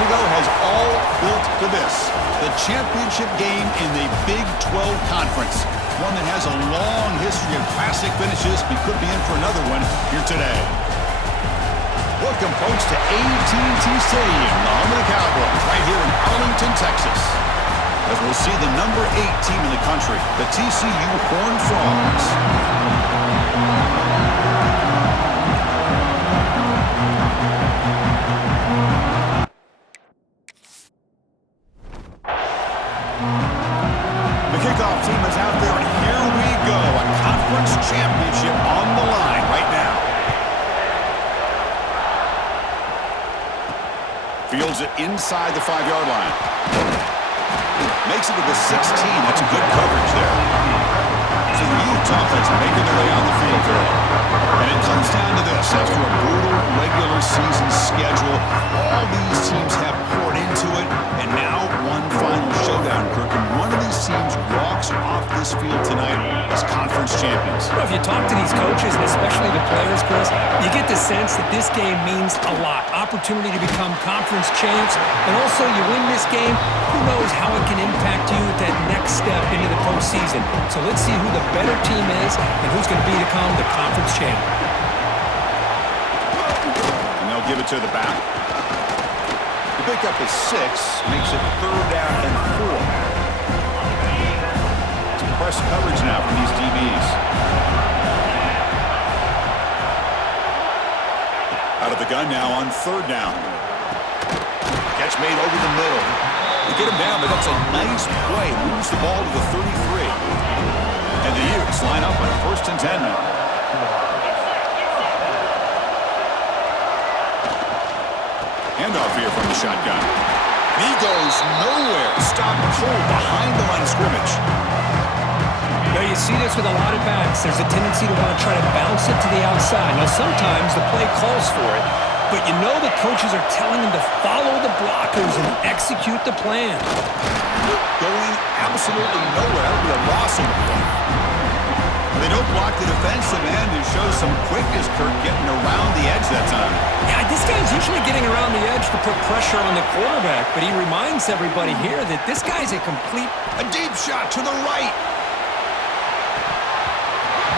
ago has all built to this. The championship game in the Big 12 Conference. One that has a long history of classic finishes. We could be in for another one here today. Welcome, folks, to AT&T Stadium, the home of the Cowboys, right here in Arlington, Texas. As we'll see the number 8 team in the country, the TCU Horned Frogs. The kickoff team is out there, and here we go. A conference championship on the line right now. Fields it inside the 5-yard line. Makes it to the 16. That's good coverage there. So the Utes offense making their way on the field today. And it comes down to this. After a brutal regular season schedule, all these teams have poured into it, and now one final showdown, Kirk. And one of these teams walks off this field tonight as conference champions. Well, if you talk to these coaches, and especially the players, Chris, you get the sense that this game means a lot. Opportunity to become conference champs, and also you win this game, who knows how it can impact you at that next step into the postseason. So let's see who the better team is and who's going to become the conference champ. And they'll give it to the back. The pickup is 6, makes it 3rd down and 4. It's press coverage now from these DBs. Out of the gun now on 3rd down. Catch made over the middle. They get him down, but that's a nice play. Moves the ball to the 33. And the Utes line up on 1st and 10 now. Handoff here from the shotgun. He goes nowhere. Stopped cold behind the line of scrimmage. Now you see this with a lot of backs. There's a tendency to want to try to bounce it to the outside. Now sometimes the play calls for it, but you know the coaches are telling them to follow the blockers and execute the plan. Going absolutely nowhere. That would be a loss of the play. They don't block the defensive end and show some quickness, Kirk, getting around the edge that time. Yeah, this guy's usually getting around the edge to put pressure on the quarterback, but he reminds everybody here that this guy's a complete... A deep shot to the right.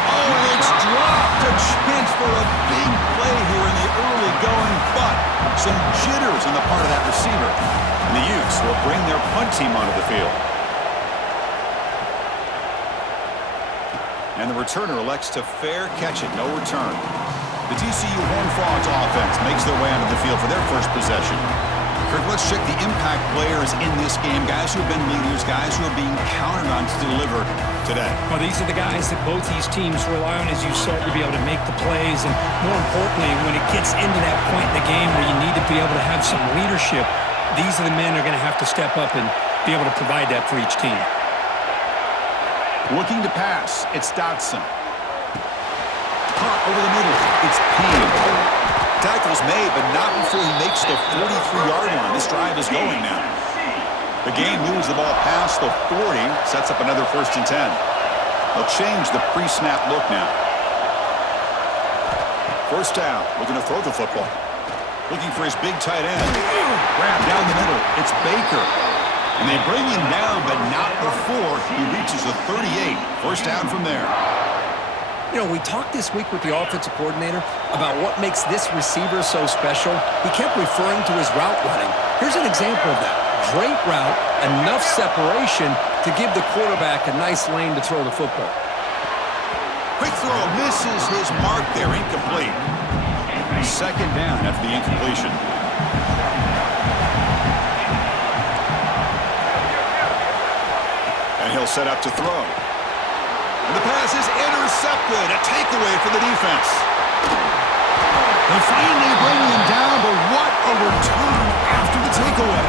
Oh, and it's dropped. A chance for a big play here in the early going, but some jitters on the part of that receiver. And the Utes will bring their punt team onto the field. And the returner elects to fair catch it, no return. The TCU Horned Frogs offense makes their way onto the field for their first possession. Kirk, let's check the impact players in this game, guys who have been leaders, guys who are being counted on to deliver today. Well, these are the guys that both these teams rely on, as you said, to be able to make the plays. And more importantly, when it gets into that point in the game where you need to be able to have some leadership, these are the men who are going to have to step up and be able to provide that for each team. Looking to pass, it's Dotson. Caught over the middle, it's Payne. Tackle's made, but not before he makes the 43-yard line. This drive is going now. The game moves the ball past the 40, sets up another 1st and 10. They'll change the pre-snap look now. 1st down, looking to throw the football. Looking for his big tight end. Grab down the middle, it's Baker. And they bring him down, but not before he reaches the 38. 1st down from there. You know, we talked this week with the offensive coordinator about what makes this receiver so special. He kept referring to his route running. Here's an example of that. Great route, enough separation to give the quarterback a nice lane to throw the football. Quick throw misses his mark there, incomplete. 2nd down after the incompletion. And he'll set up to throw. And the pass is intercepted. A takeaway for the defense. They finally bring him down, but what a return after the takeaway.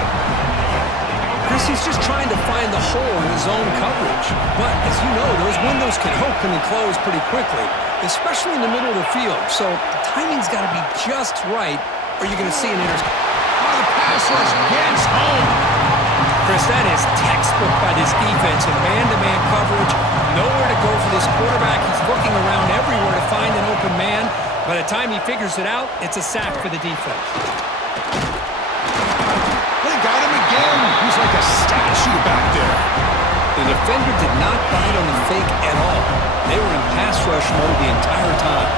Chris, he's just trying to find the hole in his own coverage. But, as you know, those windows can open and close pretty quickly, especially in the middle of the field. So the timing's got to be just right, or you're going to see an interception. Oh, the pass rush gets home. Chris, that is textbook by this defense in man-to-man coverage. Nowhere to go for this quarterback. He's looking around everywhere to find an open man. By the time he figures it out, it's a sack for the defense. like a statue back there. The defender did not bite on the fake at all. They were in pass rush mode the entire time.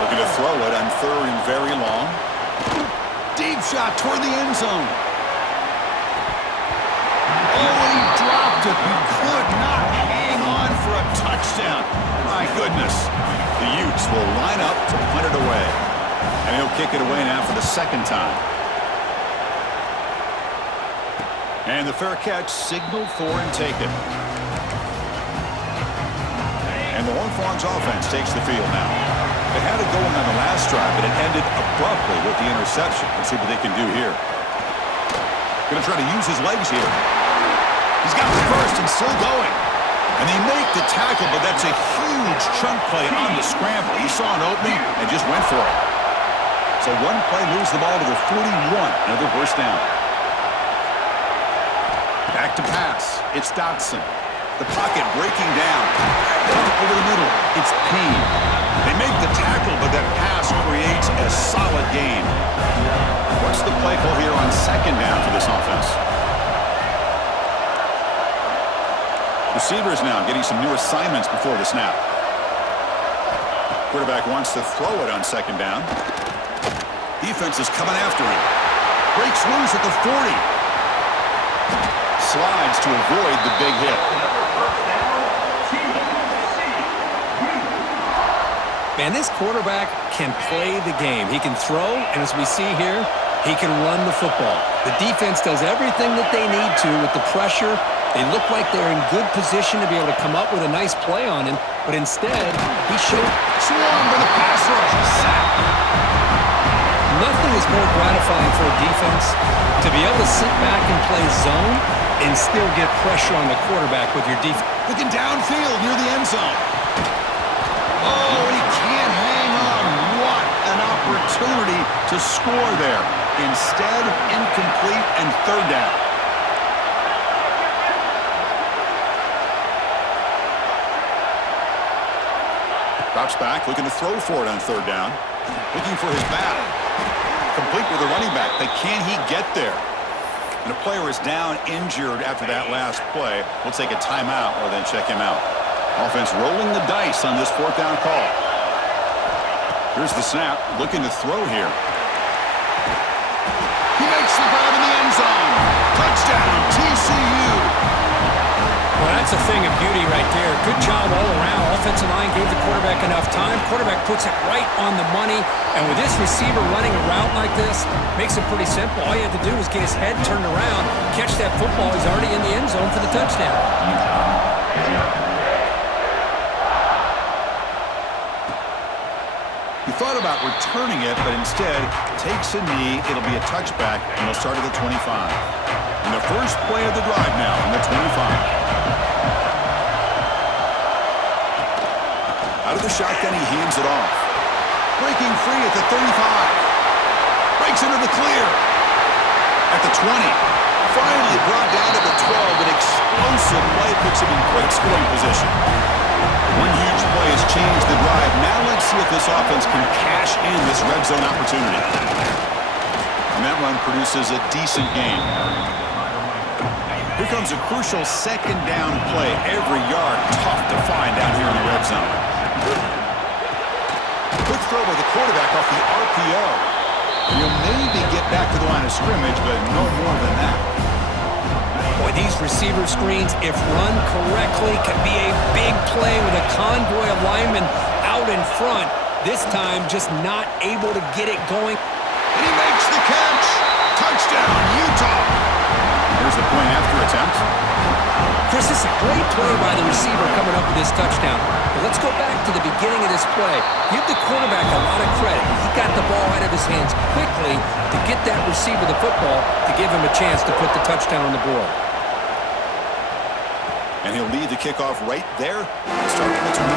Looking to throw it on third and very long. Deep shot toward the end zone. Oh, he dropped it. He could not hang on for a touchdown. My goodness. The Utes will line up to punt it away. And he'll kick it away now for the second time. And the fair catch signaled for and taken. And the Horned Frogs offense takes the field now. They had it going on the last drive, but it ended abruptly with the interception. Let's see what they can do here. Going to try to use his legs here. He's got the first and still going. And they make the tackle, but that's a huge chunk play on the scramble. He saw an opening and just went for it. So one play moves the ball to the 41. Another first down. Back to pass. It's Dotson. The pocket breaking down. Over the middle. It's Payne. They make the tackle, but that pass creates a solid gain. What's the play call here on second down for this offense? Receivers now getting some new assignments before the snap. Quarterback wants to throw it on second down. Defense is coming after him. Breaks loose at the 40. Slides to avoid the big hit. Man, this quarterback can play the game. He can throw, and as we see here, he can run the football. The defense does everything that they need to with the pressure. They look like they're in good position to be able to come up with a nice play on him, but instead, he showed Swarmed by the pass rush. Sack. nothing is more gratifying for a defense to be able to sit back and play zone and still get pressure on the quarterback with your defense. Looking downfield near the end zone. Oh, he can't hang on. What an opportunity to score there. Instead, incomplete and third down. Drops back, looking to throw for it on third down. Looking for his back. Complete with the running back, but can he get there? And a player is down injured after that last play. We'll take a timeout or then check him out. Offense rolling the dice on this fourth down call. Here's the snap, looking to throw here. He makes the grab in the end zone. Touchdown, TCU. Well, that's a thing of beauty right there. Good job all around. Offensive line gave the quarterback enough time. Quarterback puts it right on the money. And with this receiver running a route like this, makes it pretty simple. All you have to do is get his head turned around, catch that football. He's already in the end zone for the touchdown. He thought about returning it, but instead takes a knee. It'll be a touchback, and they'll start at the 25. And the first play of the drive now from the 25. Out of the shotgun, he hands it off. Breaking free at the 35. Breaks into the clear. At the 20. Finally brought down to the 12. An explosive play puts him in great scoring position. One huge play has changed the drive. Now let's see if this offense can cash in this red zone opportunity. And that run produces a decent gain. Here comes a crucial second down play. Every yard tough to find down here in the red zone. Quick throw by the quarterback off the RPO. He'll maybe get back to the line of scrimmage, but no more than that. Boy, these receiver screens, if run correctly, can be a big play with a convoy of linemen out in front. This time, just not able to get it going. And he makes the catch. Touchdown, Utah. Here's the point after attempt. Chris, this is a great play by the receiver coming up with this touchdown. But let's go back to the beginning of this play. Give the quarterback a lot of credit. He got the ball out of his hands quickly to get that receiver the football to give him a chance to put the touchdown on the board. And he'll lead the kickoff right there. Start from the 25.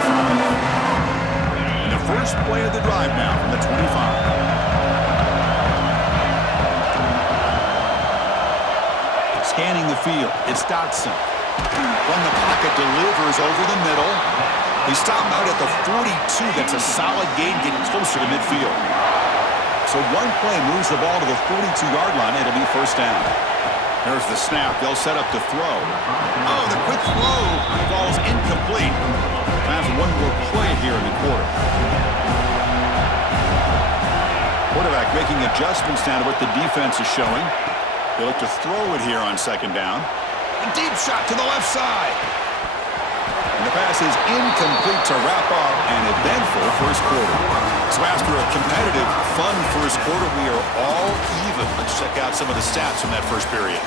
And the first play of the drive now from the 25. Scanning the field, it's Dotson. From the pocket, delivers over the middle. He stopped out at the 42. That's a solid gain, getting closer to midfield. So one play moves the ball to the 42-yard line. It'll be first down. There's the snap. They'll set up to throw. Oh, the quick throw falls incomplete. Time for one more play here in the quarter. Quarterback making adjustments down to what the defense is showing. They look to throw it here on second down. A deep shot to the left side. And the pass is incomplete to wrap up an eventful first quarter. So after a competitive, fun first quarter, we are all even. Let's check out some of the stats from that first period.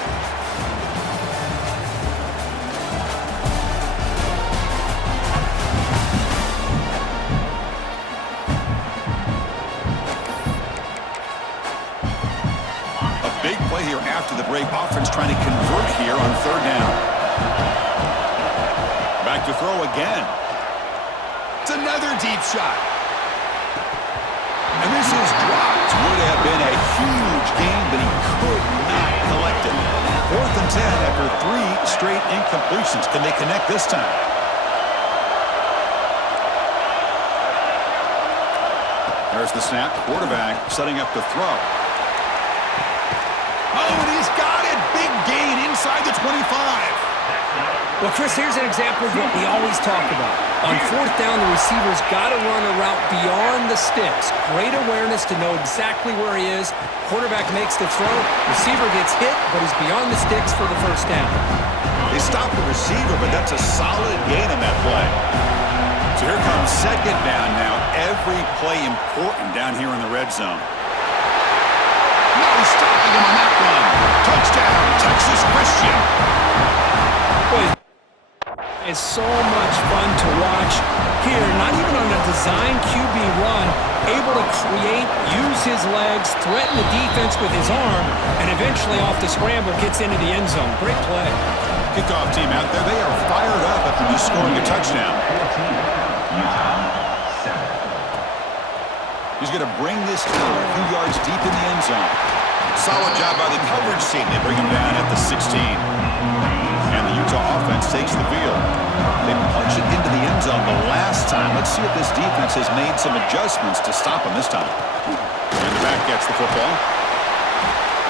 A big play here after the break. Offense trying to convert here on third down. Back to throw again. It's another deep shot. And this is dropped. Would have been a huge gain, but he could not collect it. 4th and 10 after 3 straight incompletions. Can they connect this time? There's the snap. Quarterback setting up to throw. Oh, and he's got it. Big gain inside the 25. Well, Chris, here's an example of what we always talk about. On 4th down, the receiver's got to run a route beyond the sticks. Great awareness to know exactly where he is. Quarterback makes the throw. Receiver gets hit, but he's beyond the sticks for the first down. They stop the receiver, but that's a solid gain on that play. So here comes second down now. Every play important down here in the red zone. No stopping him on that one. Touchdown, Texas Christian. Boy, it's so much fun to watch here. Not even on a design QB run, able to create, use his legs, threaten the defense with his arm, and eventually off the scramble gets into the end zone. Great play. Kickoff team out there. They are fired up after just scoring a touchdown. He's going to bring this down a few yards deep in the end zone. Solid job by the coverage team. They bring him down at the 16. And the Utah offense takes the field. They punch it into the end zone the last time. Let's see if this defense has made some adjustments to stop him this time. And the back gets the football.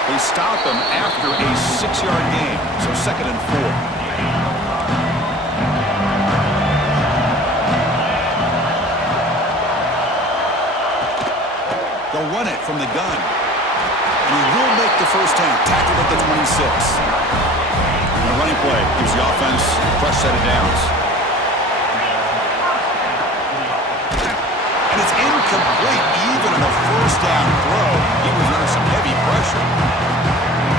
They stop him after a 6-yard gain. So 2nd and 4. They'll run it from the gun. And he will make the first down. Tackled at the 26. And a running play gives the offense a fresh set of downs. And it's incomplete. Even on a first down throw, he was under some heavy pressure.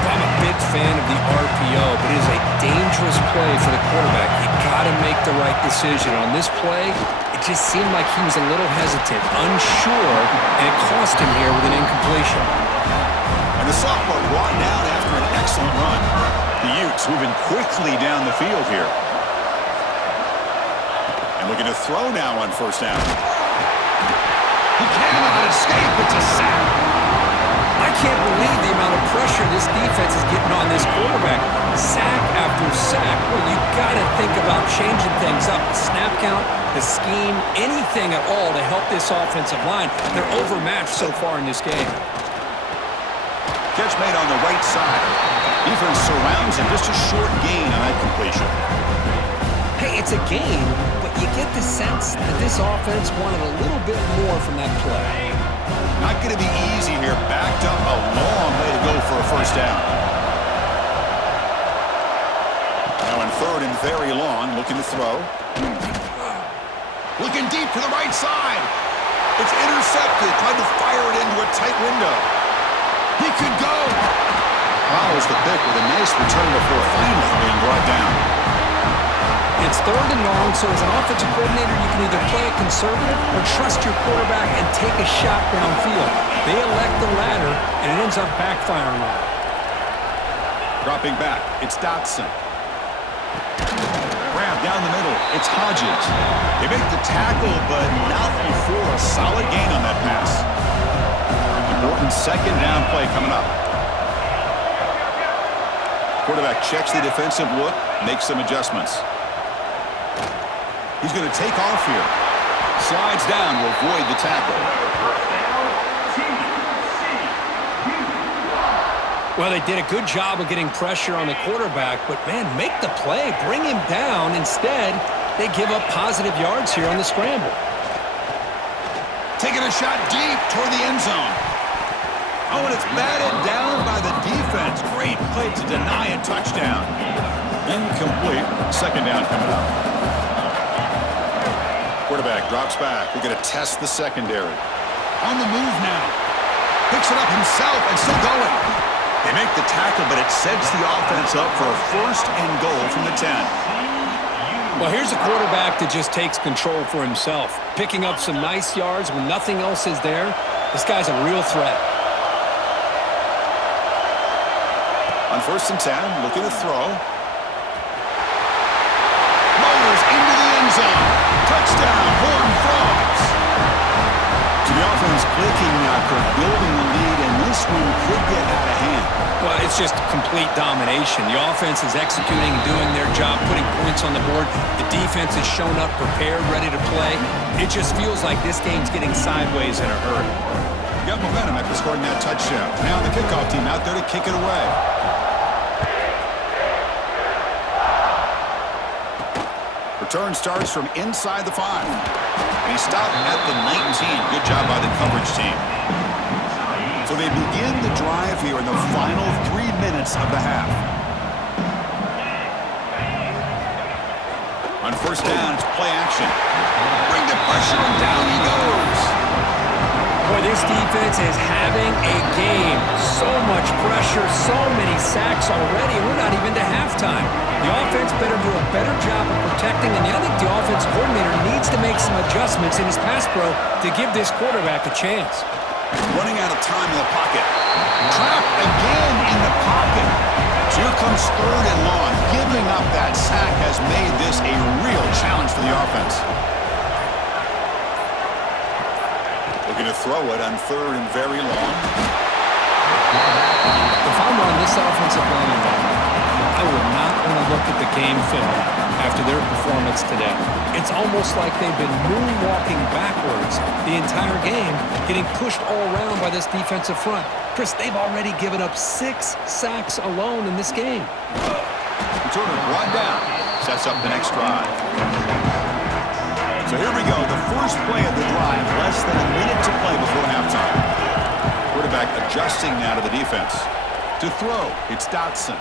I'm a big fan of the RPO, but it is a dangerous play for the quarterback. You got to make the right decision. On this play, it just seemed like he was a little hesitant, unsure, and it cost him here with an incompletion. And the sophomore brought down after an excellent run. The Utes moving quickly down the field here. And looking to throw now on first down. He cannot escape. It's a sack. I can't believe the amount of pressure this defense is getting on this quarterback. Sack after sack. Well, you got to think about changing things up. The snap count, the scheme, anything at all to help this offensive line. They're overmatched so far in this game. Catch made on the right side. Defense surrounds him. Just a short gain on that completion. Hey, it's a gain, but you get the sense that this offense wanted a little bit more from that play. Not going to be easy here. Backed up a long way to go for a first down. Now in 3rd and very long, looking to throw. Looking deep to the right side. It's intercepted. Tried to fire it into a tight window. He could go. Follows the pick with a nice return before finally being brought down. It's 3rd and long, so as an offensive coordinator, you can either play it conservative or trust your quarterback and take a shot downfield. They elect the latter, and it ends up backfiring on them. Dropping back, it's Dotson. Grab down the middle, it's Hodges. They make the tackle, but not before a solid gain on that pass. Important second down play coming up. Quarterback checks the defensive look, makes some adjustments. He's going to take off here. Slides down to avoid the tackle. Well, they did a good job of getting pressure on the quarterback, but, man, make the play. Bring him down. Instead, they give up positive yards here on the scramble. Taking a shot deep toward the end zone. Oh, and it's batted down by the defense. Great play to deny a touchdown. Incomplete. Second down coming up. Quarterback drops back. We're going to test the secondary. On the move now. Picks it up himself and still going. They make the tackle, but it sets the offense up for a first and goal from the 10. Well, here's a quarterback that just takes control for himself, picking up some nice yards when nothing else is there. This guy's a real threat. On first and 10, looking to throw. Motors into the end zone. Touchdown, Horned Frogs. So the offense clicking after building the lead, and this one could get out of hand. Well, it's just complete domination. The offense is executing and doing their job, putting points on the board. The defense has shown up, prepared, ready to play. It just feels like this game's getting sideways in a hurry. You got momentum after scoring that touchdown. Now the kickoff team out there to kick it away. Return starts from inside the 5. And he stopped at the 19. Good job by the coverage team. So they begin the drive here in the final 3 minutes of the half. On first down, it's play action. Bring the pressure, and down he goes. Boy, this defense is having a game. So much pressure, so many sacks already, and we're not even to halftime. The offense better do a better job of protecting, and I think the offense coordinator needs to make some adjustments in his pass pro to give this quarterback a chance. Running out of time in the pocket. Trapped again in the pocket. So here comes third and long. Giving up that sack has made this a real challenge for the offense. Looking to throw it on third and very long. If I'm on this offensive line, I would not want to look at the game film after their performance today. It's almost like they've been moonwalking backwards the entire game, getting pushed all around by this defensive front. Chris, they've already given up 6 sacks alone in this game. Returner brought down. Sets up the next drive. So here we go. The first play of the drive. Less than a minute to play before halftime. Quarterback adjusting now to the defense. To throw, it's Dotson.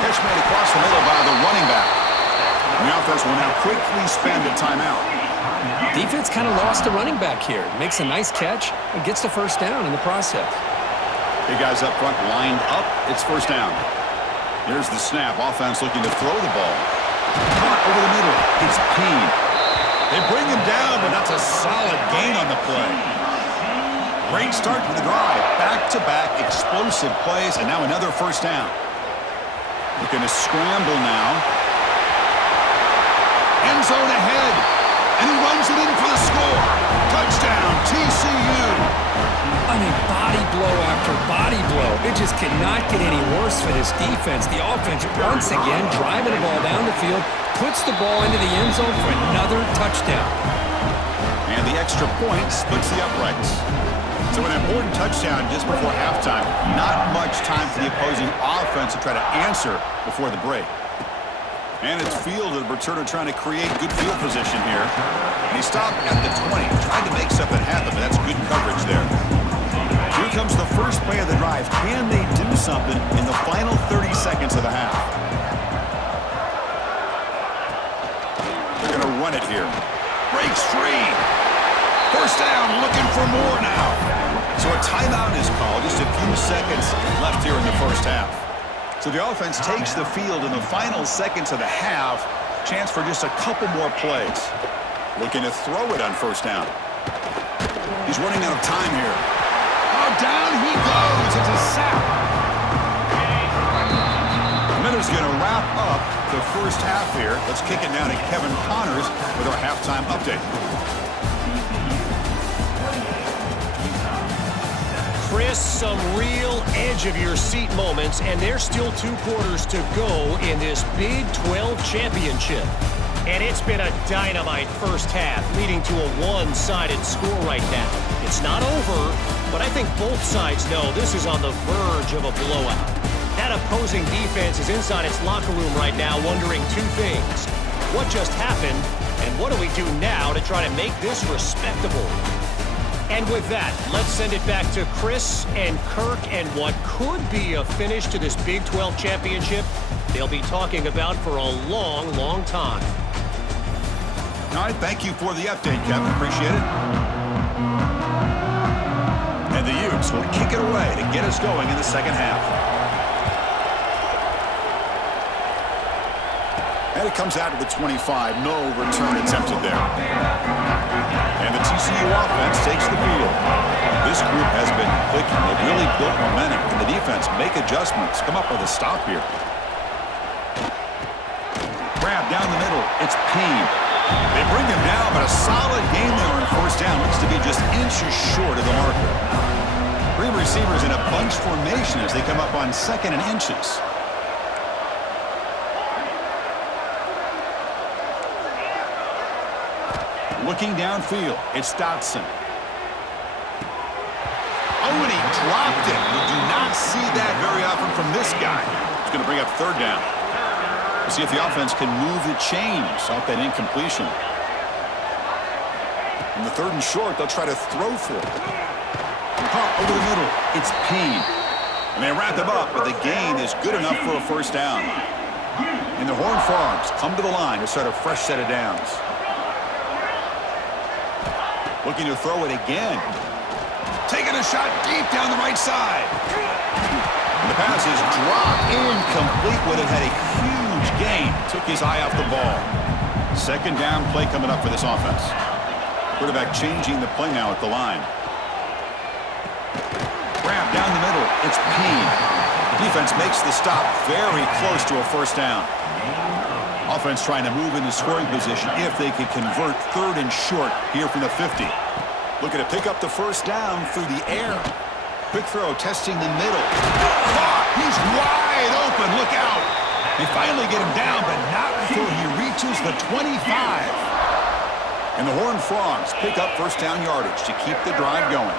Catch made across the middle by the running back. And the offense will now quickly spend a timeout. Defense kind of lost a running back here. Makes a nice catch and gets the first down in the process. Big guys up front lined up. It's first down. Here's the snap. Offense looking to throw the ball. Caught over the middle. It's Peen. They bring him down, but that's a solid gain on the play. Great start to the drive. Back-to-back explosive plays, and now another first down. Looking to scramble now. End zone ahead. And he runs it in for the score. Touchdown, TCU. I mean, body blow after body blow. It just cannot get any worse for this defense. The offense, once again, driving the ball down the field, puts the ball into the end zone for another touchdown. And the extra point splits the uprights. So an important touchdown just before halftime. Not much time for the opposing offense to try to answer before the break. And it's fielded. Returner trying to create good field position here. And he stopped at the 20. Tried to make something happen, but that's good coverage there. Here comes the first play of the drive. Can they do something in the final 30 seconds of the half? They're going to run it here. Breaks free. First down, looking for more now. So a timeout is called. Just a few seconds left here in the first half. So the offense takes the field in the final seconds of the half. Chance for just a couple more plays. Looking to throw it on first down. He's running out of time here. Oh, down he goes. It's a sack. The Miller's going to wrap up the first half here. Let's kick it now to Kevin Connors with our halftime update. Chris, some real edge-of-your-seat moments, and there's still 2 quarters to go in this Big 12 championship. And it's been a dynamite first half, leading to a one-sided score right now. It's not over, but I think both sides know this is on the verge of a blowout. That opposing defense is inside its locker room right now wondering two things. What just happened, and what do we do now to try to make this respectable? And with that, let's send it back to Chris and Kirk and what could be a finish to this Big 12 championship they'll be talking about for a long, long time. All right, thank you for the update, Kevin. Appreciate it. And the Utes will kick it away to get us going in the second half. And it comes out to the 25. No return attempted there. And the TCU offense takes the field. This group has been clicking. They've really built momentum. And the defense make adjustments. Come up with a stop here. Grab down the middle. It's Payne. They bring him down, but a solid game there on first down. Looks to be just inches short of the marker. Three receivers in a bunch formation as they come up on second and inches. Looking downfield, it's Dotson. Oh, and he dropped it. You do not see that very often from this guy. He's going to bring up third down. We'll see if the offense can move the chains off that incompletion. In the third and short, they'll try to throw for it. Caught over the middle, it's Payne. And they wrap him up, but the gain is good enough for a first down. And the Horned Frogs come to the line to start a fresh set of downs. Looking to throw it again. Taking a shot deep down the right side. And the pass is dropped incomplete. Would have had a huge gain. Took his eye off the ball. Second down play coming up for this offense. Quarterback changing the play now at the line. Grab down the middle. It's Payne. Defense makes the stop very close to a first down. Offense trying to move into scoring position if they could convert third and short here from the 50. Looking to pick up the first down through the air. Quick throw, testing the middle. Caught! He's wide open. Look out! They finally get him down, but not before he reaches the 25. And the Horned Frogs pick up first down yardage to keep the drive going.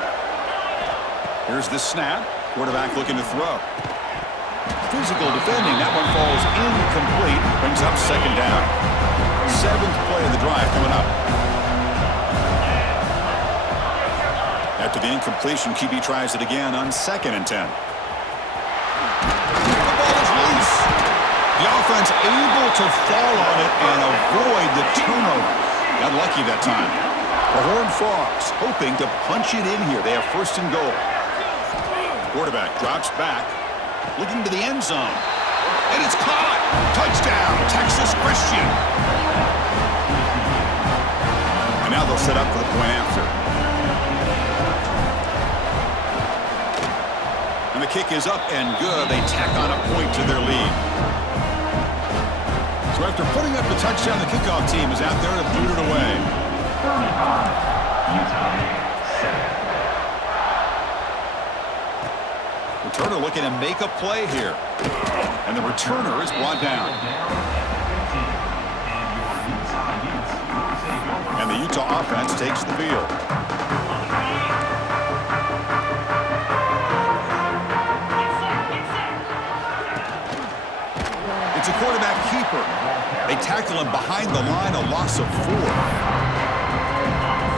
Here's the snap. Quarterback looking to throw. Physical defending. That one falls incomplete. Brings up second down. Seventh play of the drive coming up. After the incompletion, QB tries it again on 2nd and 10. The ball is loose. The offense able to fall on it and avoid the turnover. Got lucky that time. The Horned Frogs hoping to punch it in here. They have first and goal. Quarterback drops back. Looking to the end zone. And it's caught. Touchdown, Texas Christian. And now they'll set up for the point after. And the kick is up and good. They tack on a point to their lead. So after putting up the touchdown, the kickoff team is out there to boot it away. Returner looking to make a play here. And the returner is brought down. And the Utah offense takes the field. It's a quarterback keeper. They tackle him behind the line, a loss of 4.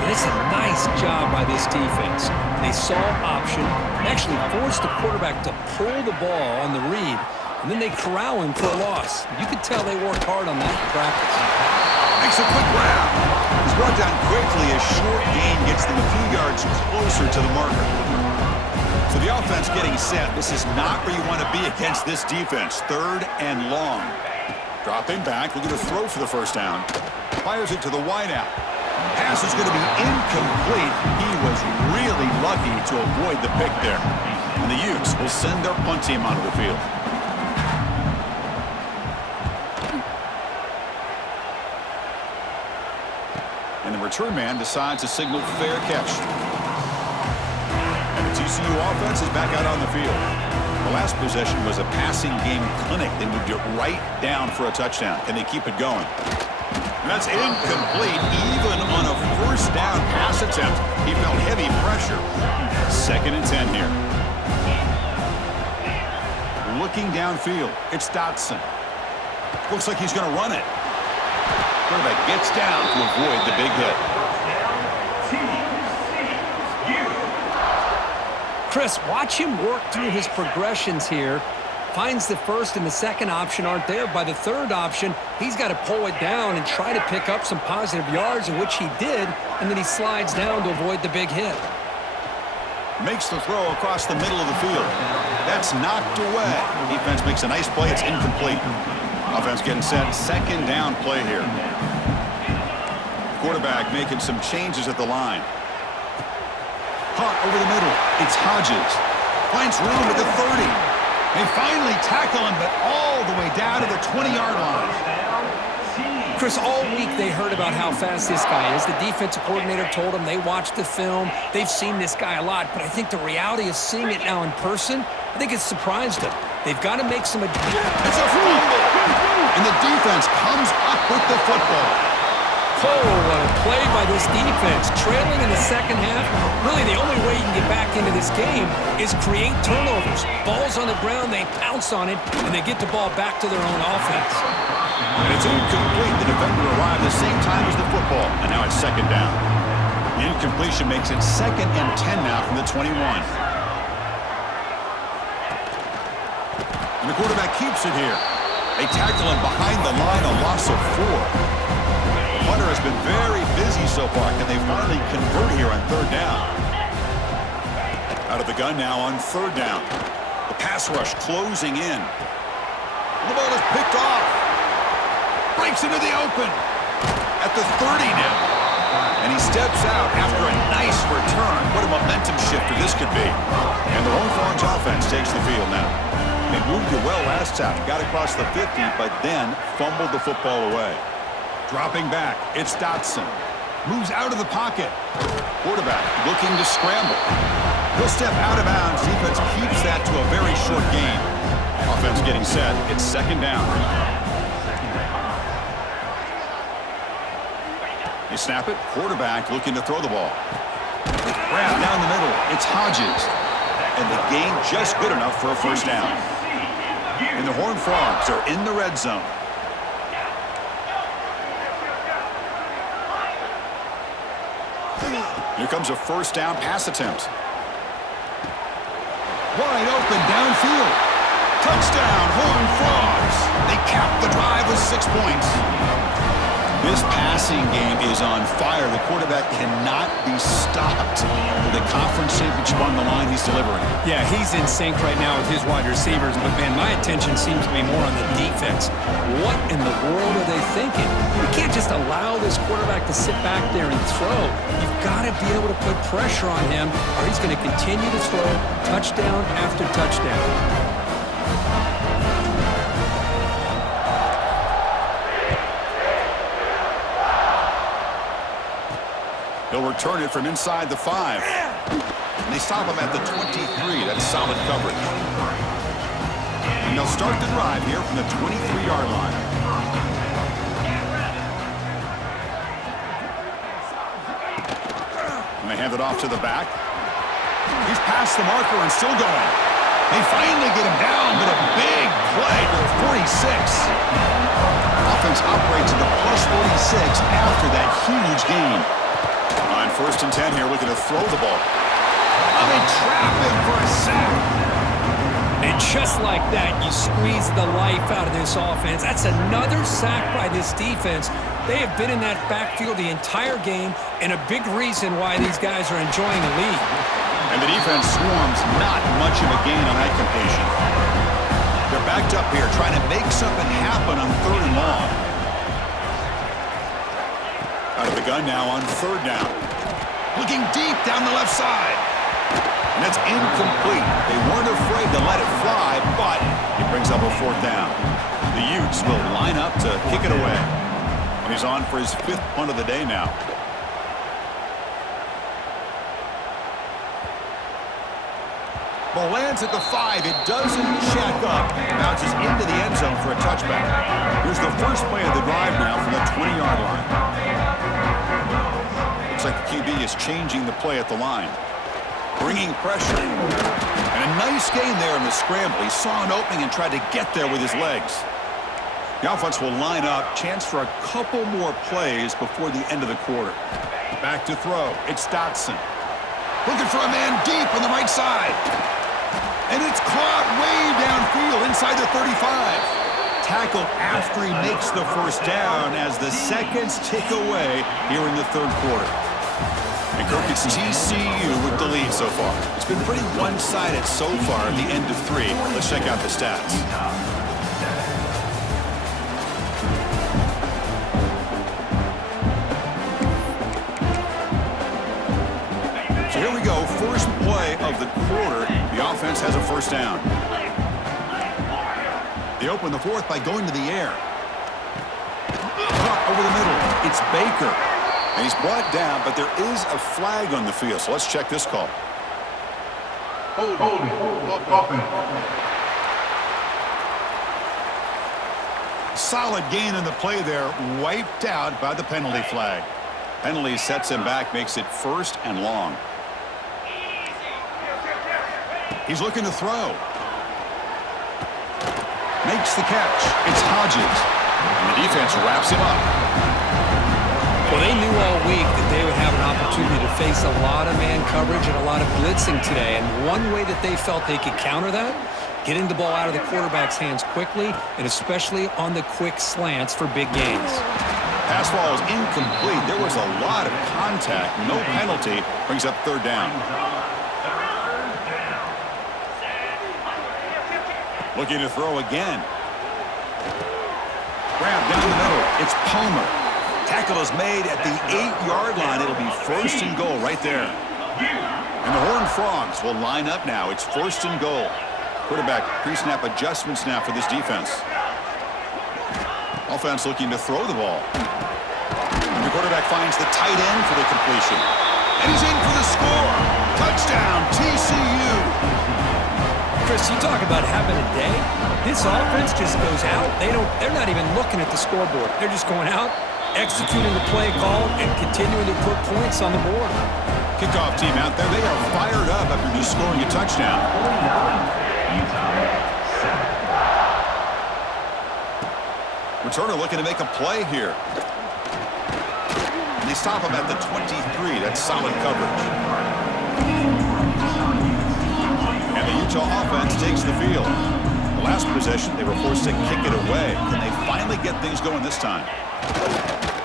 And it's a nice job by this defense. They saw option, actually forced the quarterback to pull the ball on the read, and then they corral him for a loss. You could tell they worked hard on that in practice. Makes a quick grab. He's brought down quickly. A short gain gets them a few yards closer to the marker. So the offense getting set. This is not where you want to be against this defense. 3rd and long. Dropping back, looking to throw for the first down. Fires it to the wideout. Pass is going to be incomplete. He was really lucky to avoid the pick there. And the Utes will send their punt team onto the field. And the return man decides to signal fair catch. And the TCU offense is back out on the field. The last possession was a passing game clinic. They moved it right down for a touchdown. Can they keep it going? And that's incomplete, even on a first down pass attempt. attempt. He felt heavy pressure. 2nd and 10 here. Looking downfield, it's Dotson. Looks like he's going to run it. Quarterback gets down to avoid the big hit. Chris, watch him work through his progressions here. Finds the first and the second option aren't there. By the third option, he's got to pull it down and try to pick up some positive yards, in which he did, and then he slides down to avoid the big hit. Makes the throw across the middle of the field. That's knocked away. Defense makes a nice play. It's incomplete. Offense getting set. 2nd down play here. Quarterback making some changes at the line. Caught over the middle. It's Hodges. Finds room at the 30. They finally tackle him, but all the way down to the 20-yard line. Chris, all week they heard about how fast this guy is. The defensive coordinator told them they watched the film. They've seen this guy a lot, but I think the reality of seeing it now in person, I think it's surprised them. They've got to make some adjustments. It's a fumble, and the defense comes up with the football. Oh, what a play by this defense. Trailing in the second half, really the only way you can get back into this game is create turnovers. Ball's on the ground, they pounce on it, and they get the ball back to their own offense. And it's incomplete. The defender arrived the same time as the football, and now it's 2nd down. The incompletion makes it 2nd and 10 now from the 21. And the quarterback keeps it here. They tackle him behind the line, a loss of 4. Hunter has been very busy so far. Can they finally convert here on 3rd down? Out of the gun now on 3rd down. The pass rush closing in. The ball is picked off. Breaks into the open. At the 30 now. And he steps out after a nice return. What a momentum shifter this could be. And the Horned Frogs offense takes the field now. They moved it well last time. Got across the 50, but then fumbled the football away. Dropping back, it's Dotson. Moves out of the pocket. Quarterback looking to scramble. He'll step out of bounds. Defense keeps that to a very short gain. Offense getting set. It's 2nd down. They snap it. Quarterback looking to throw the ball. Grab down the middle. It's Hodges. And the gain just good enough for a 1st down. And the Horned Frogs are in the red zone. Here comes a 1st down pass attempt. Wide open downfield. Touchdown, Horned Frogs. They cap the drive with 6 points. This passing game is on fire. The quarterback cannot be stopped. With the conference championship on the line, he's delivering. Yeah, he's in sync right now with his wide receivers, but man, my attention seems to be more on the defense. What in the world are they thinking? You can't just allow this quarterback to sit back there and throw. You've got to be able to put pressure on him, or he's going to continue to throw touchdown after touchdown. He'll return it from inside the 5. And they stop him at the 23. That's solid coverage. And they'll start the drive here from the 23-yard line. And they hand it off to the back. He's past the marker and still going. They finally get him down, but a big play to the 46. Offense operates at the +46 after that huge gain. On 1st and 10 here, looking to throw the ball. Oh, they trap him for a sack. And just like that, you squeeze the life out of this offense. That's another sack by this defense. They have been in that backfield the entire game, and a big reason why these guys are enjoying the lead. And the defense swarms not much of a gain on that completion. They're backed up here trying to make something happen on 3rd and long. Out of the gun now on 3rd down. Looking deep down the left side. And it's incomplete. They weren't afraid to let it fly, but it brings up a 4th down. The Utes will line up to kick it away. And he's on for his 5th punt of the day now. Ball lands at the 5. It doesn't check up. Bounces into the end zone for a touchback. Here's the first play of the drive now from the 20-yard line. Looks like the QB is changing the play at the line. Bringing pressure. And a nice gain there in the scramble. He saw an opening and tried to get there with his legs. The offense will line up. Chance for a couple more plays before the end of the quarter. Back to throw. It's Dotson. Looking for a man deep on the right side. And it's caught way downfield inside the 35. Tackled after he makes the first down as the seconds tick away here in the third quarter. And Kirk, it's TCU with the lead so far. It's been pretty one-sided so far at the end of 3. Let's check out the stats. So here we go. First play of the quarter. The offense has a first down. They open the fourth by going to the air. Caught over the middle. It's Baker. And he's brought down, but there is a flag on the field. So let's check this call. Solid gain in the play there. Wiped out by the penalty flag. Penalty sets him back, makes it first and long. He's looking to throw. Makes the catch. It's Hodges. And the defense wraps him up. Well, they knew all week that they would have an opportunity to face a lot of man coverage and a lot of blitzing today. And one way that they felt they could counter that, getting the ball out of the quarterback's hands quickly, and especially on the quick slants for big gains. Pass ball is incomplete. There was a lot of contact. No penalty. Brings up third down. Looking to throw again. Grab down the middle. It's Palmer. Tackle is made at the 8-yard line. It'll be first and goal right there. And the Horned Frogs will line up now. It's first and goal. Quarterback pre-snap adjustments now for this defense. Offense looking to throw the ball. And the quarterback finds the tight end for the completion. And he's in for the score. Touchdown, TCU. Chris, you talk about having a day. This offense just goes out. They're not even looking at the scoreboard. They're just going out, executing the play call, and continuing to put points on the board. Kickoff team out there. They are fired up after just scoring a touchdown. Returner looking to make a play here. And they stop him at the 23. That's solid coverage. And the Utah offense takes the field. The last possession, they were forced to kick it away. Can they finally get things going this time?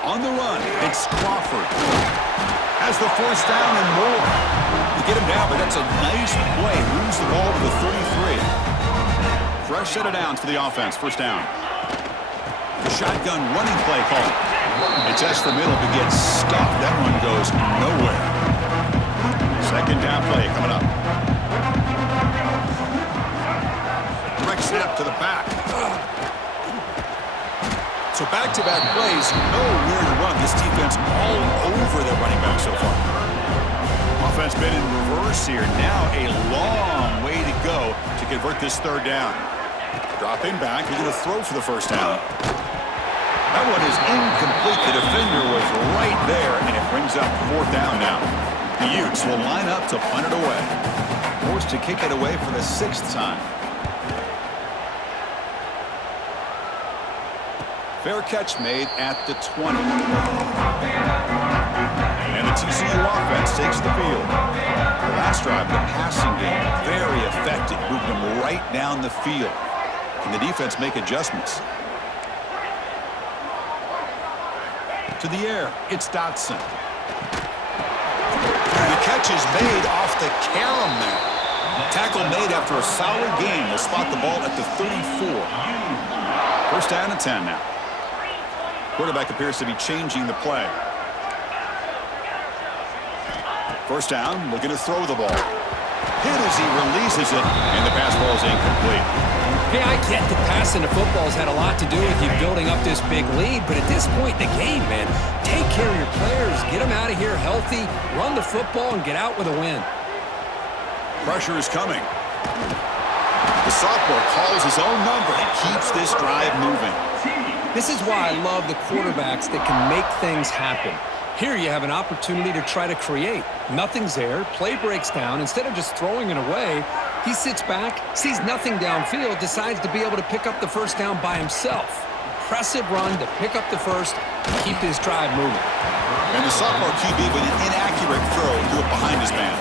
On the run, it's Crawford. Has the first down and more. They get him down, but that's a nice play. Moves the ball to the 33. Fresh set of downs for the offense. First down. The shotgun running play call. They test the middle, but gets stuffed. That one goes nowhere. Second down play coming up. Direct snap to the back. So back-to-back plays, nowhere to run. This defense all over their running back so far. Offense been in reverse here. Now a long way to go to convert this third down. Dropping back, he's going to throw for the first down. That one is incomplete. The defender was right there, and it brings up fourth down now. The Utes will line up to punt it away. Forced to kick it away for the 6th time. Fair catch made at the 20. And the TCU offense takes the field. The last drive, the passing game, very effective. Moved them right down the field. Can the defense make adjustments? To the air, it's Dotson. The catch is made off the carom there. Tackle made after a solid gain. They'll spot the ball at the 34. First down and 10 now. Quarterback appears to be changing the play. First down, looking to throw the ball. Hit as he releases it, and the pass ball is incomplete. Hey, I get the passing to football has had a lot to do with you building up this big lead, but at this point in the game, man, take care of your players, get them out of here healthy, run the football, and get out with a win. Pressure is coming. The sophomore calls his own number and keeps this drive moving. This is why I love the quarterbacks that can make things happen. Here you have an opportunity to try to create. Nothing's there. Play breaks down. Instead of just throwing it away, he sits back, sees nothing downfield, decides to be able to pick up the first down by himself. Impressive run to pick up the first and keep this drive moving. And the sophomore QB with an inaccurate throw threw it behind his man.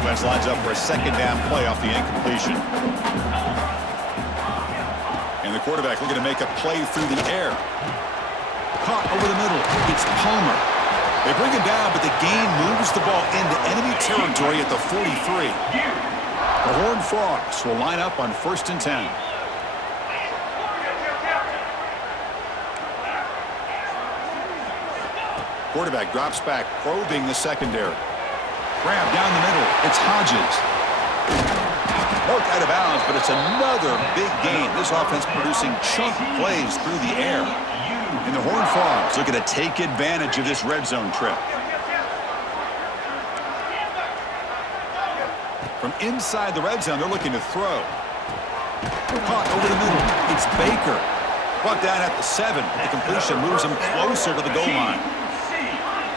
Offense lines up for a second down play off the incompletion. And the quarterback looking to make a play through the air. Caught over the middle. It's Palmer. They bring him down, but the gain moves the ball into enemy territory at the 43. The Horned Frogs will line up on 1st and 10. Quarterback drops back, probing the secondary. Grab down the middle. It's Hodges. Poked out of bounds, but it's another big gain. This offense producing chunk plays through the air. And the Horned Frogs looking to take advantage of this red zone trip. From inside the red zone, they're looking to throw. Caught over the middle. It's Baker. Brought down at the 7. The completion moves him closer to the goal line.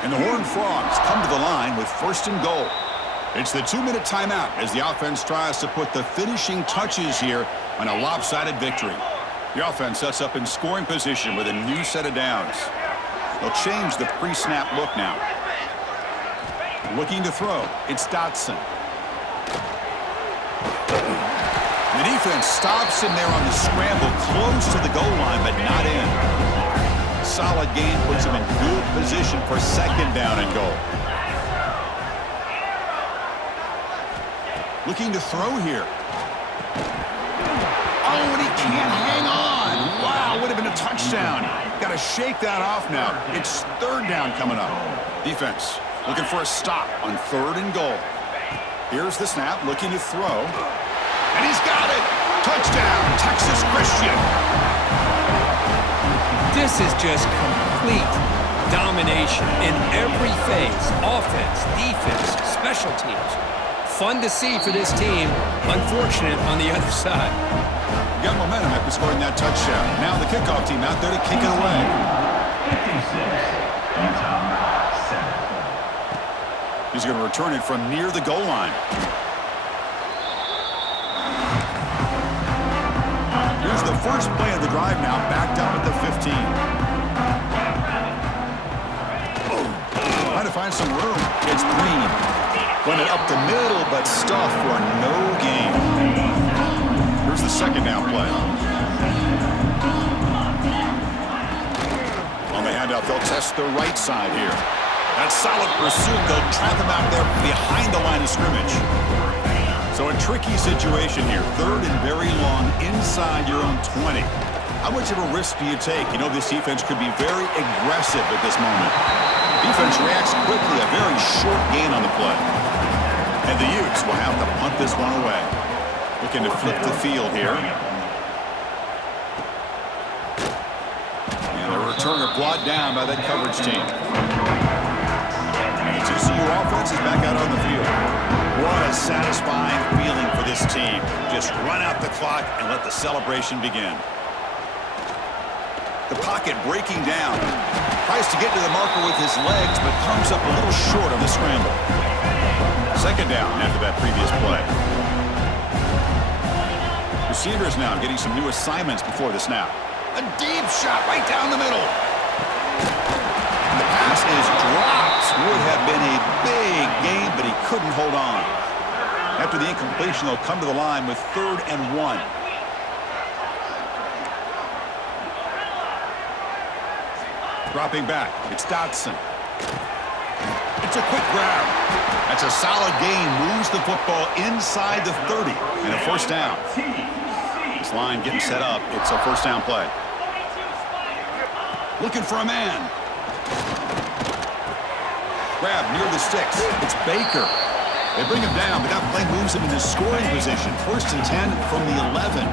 And the Horned Frogs come to the line with 1st and goal. It's the 2-minute timeout as the offense tries to put the finishing touches here on a lopsided victory. The offense sets up in scoring position with a new set of downs. They'll change the pre-snap look now. Looking to throw. It's Dotson. The defense stops him there on the scramble, close to the goal line, but not in. Solid gain puts him in good position for 2nd down and goal. Looking to throw here. Oh, and he can't hang on. Wow, would have been a touchdown. Got to shake that off now. It's 3rd down coming up. Defense looking for a stop on 3rd and goal. Here's the snap, looking to throw. And he's got it. Touchdown, Texas Christian. This is just complete domination in every phase. Offense, defense, special teams. Fun to see for this team. Unfortunate on the other side. Got momentum after scoring that touchdown. Now the kickoff team out there to kick it away. He's going to return it from near the goal line. Here's the first play of the drive now, backed up at the 15. Trying to find some room. It's Green. Went it up the middle, but stuffed for no gain. Here's the 2nd down play. On the handoff, they'll test the right side here. That solid pursuit, they'll trap him out there behind the line of scrimmage. So a tricky situation here. 3rd and very long inside your own 20. How much of a risk do you take? You know this defense could be very aggressive at this moment. Defense reacts quickly, a very short gain on the play. And the Utes will have to punt this one away. Looking to flip the field here. And the returner brought down by that coverage team. And the TCU offense is back out on the field. What a satisfying feeling for this team. Just run out the clock and let the celebration begin. The pocket breaking down. Tries to get to the marker with his legs, but comes up a little short on the scramble. 2nd down after that previous play. Receivers now getting some new assignments before the snap. A deep shot right down the middle. The pass is dropped. Would have been a big gain, but he couldn't hold on. After the incompletion, they'll come to the line with 3rd and 1. Dropping back, it's Dotson. It's a quick grab. That's a solid gain, moves the football inside the 30, and a 1st down. This line getting set up, it's a 1st down play. Looking for a man. Grab near the sticks, it's Baker. They bring him down, but that play moves him into scoring position. 1st and 10 from the 11.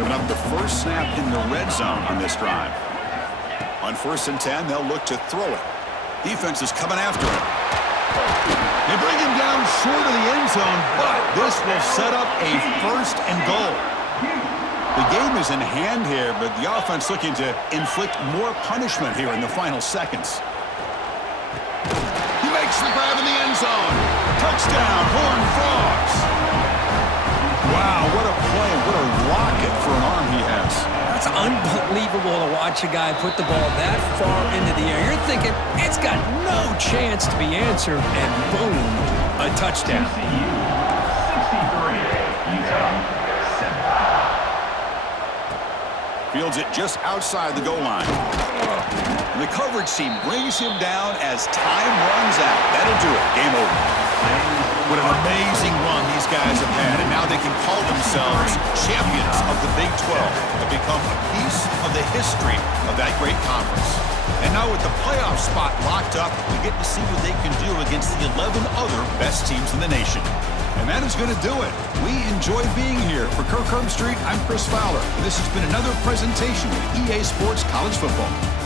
Coming up the first snap in the red zone on this drive. On 1st and 10, they'll look to throw it. Defense is coming after him. They bring him down short of the end zone, but this will set up a 1st and goal. The game is in hand here, but the offense looking to inflict more punishment here in the final seconds. zone. Touchdown, Horned Frogs. Wow, what a play. What a rocket for an arm he has. That's unbelievable to watch a guy put the ball that far into the air. You're thinking, it's got no chance to be answered, and boom, a touchdown. Fields it just outside the goal line. And the coverage team brings him down as time runs out. That'll do it. Game over. What an amazing run these guys have had, and now they can call themselves champions of the Big 12. They've become a piece of the history of that great conference. And now with the playoff spot locked up, we get to see what they can do against the 11 other best teams in the nation. And that is going to do it. We enjoy being here. For Kirk Herbstreit, I'm Chris Fowler. And this has been another presentation of EA Sports College Football.